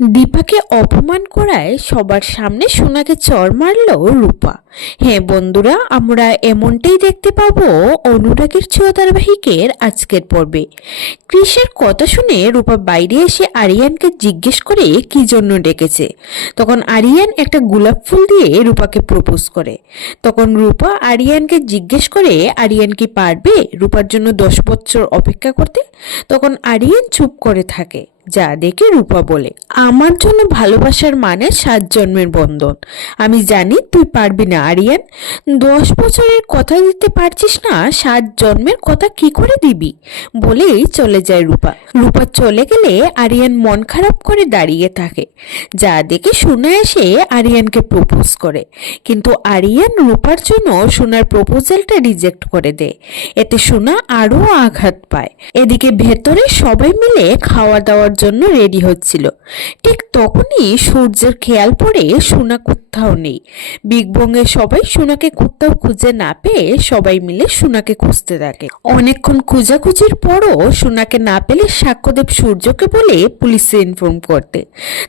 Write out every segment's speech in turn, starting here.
দীপাকে অপমান করায় সবার সামনে সোনাকে চড় মারলো রূপা। হ্যাঁ বন্ধুরা, আমরা এমনটাই দেখতে পাবো অনুরাগের ছোঁয়া ধারাবাহিকের আজকের পর্বে। কৃষের কথা শুনে রূপা বাইরে এসে আরিয়ানকে জিজ্ঞেস করে কি জন্য ডেকেছে। তখন আরিয়ান একটা গোলাপ ফুল দিয়ে রূপাকে প্রপোজ করে। তখন রূপা আরিয়ানকে জিজ্ঞেস করে আরিয়ান কি পারবে রূপার জন্য 10 বছর অপেক্ষা করতে। তখন আরিয়ান চুপ করে থাকে, যা দেখে রূপা বলে, আমার জন্য ভালোবাসার মানে 7 জন্মের বন্ধন। আমি জানি তুই পারবি না আরিয়ান, 10 বছরের কথা দিতে পারছিস না, 7 জন্মের কথা কি করে দিবি বলেই চলে যায় রূপা। রূপা চলে গেলে আরিয়ান মন খারাপ করে দাঁড়িয়ে থাকে, যা দেখে সোনা এসে আরিয়ানকে প্রপোজ করে। কিন্তু আরিয়ান রূপার জন্য সোনার প্রপোজালটা রিজেক্ট করে দেয়। এতে সোনা আরো আঘাত পায়। এদিকে ভেতরে সবাই মিলে খাওয়া দাওয়ার জন্য রেডি হচ্ছিল। ঠিক তখনই সূর্যের খেয়াল পড়ে সোনা কোথাও নেই। বিগ বংয়ের সবাই সোনাকে কোথাও খুঁজে না পেয়ে সবাই মিলে সোনাকে খুঁজতে থাকে। অনেকক্ষণ খোঁজাখুঁজির পরও সোনাকে না পেলে সাক্ষ্যদেব সূর্যকে বলে পুলিশে ইনফর্ম করতে।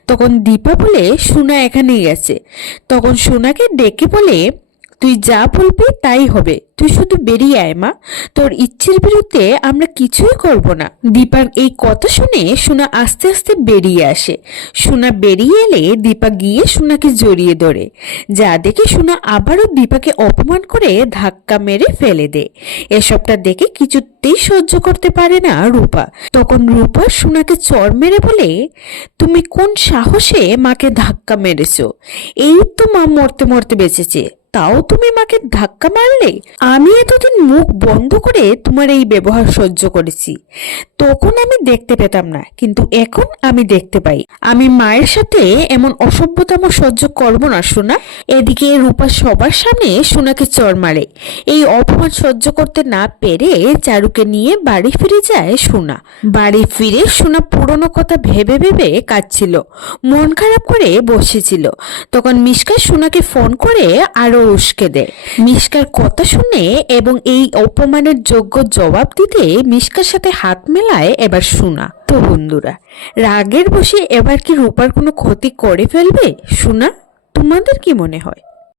তখন দীপা বলে সোনা এখানেই আছে। তখন সোনাকে ডেকে বলে, তুই যা বলবি তাই হবে, তুই শুধু বেরিয়ে আয় মা, তোর ইচ্ছের বিরুদ্ধে আমরা কিছুই করব না। দীপার এই কথা শুনে সোনা আস্তে আস্তে বেরিয়ে আসে। সোনা বেরিয়ে এলে দীপা গিয়ে সোনাকে জড়িয়ে ধরে, যা দেখে সোনা আবারও দীপাকে অপমান করে ধাক্কা মেরে ফেলে দেয়। এসবটা দেখে কিছুতেই সহ্য করতে পারে না রূপা। তখন রূপা সোনাকে চড় মেরে বলে, তুমি কোন সাহসে মাকে ধাক্কা মেরেছো? এই তো মা মরতে মরতে বেঁচেছে, তাও তুমি মাকে ধাক্কা মারলে? আমি এতদিন মুখ বন্ধ করে তোমার এই ব্যবহার সহ্য করেছি, তখন আমি দেখতে পেতাম না, কিন্তু এখন আমি দেখতে পাই। আমি মায়ের সাথে এমন অসভ্যতাম সহ্য করব না সোনা। এদিকে রূপা সবার সামনে সোনাকে চড় মারে। এই অপমান সহ্য করতে না পেরে চারুকে নিয়ে বাড়ি ফিরে যায় সোনা। বাড়ি ফিরে সোনা পুরনো কথা ভেবে ভেবে কাঁদছিল, মন খারাপ করে বসেছিল। তখন মিশকা সোনাকে ফোন করে আরো উস্কে দেয়। মিশকার কথা শুনে এবং এই অপমানের যোগ্য জবাব দিতে মিশকার সাথে হাত মেলায় এবার সোনা। তো বন্ধুরা, রাগের বশে এবার কি রূপার কোনো ক্ষতি করে ফেলবে সোনা? তোমাদের কি মনে হয়?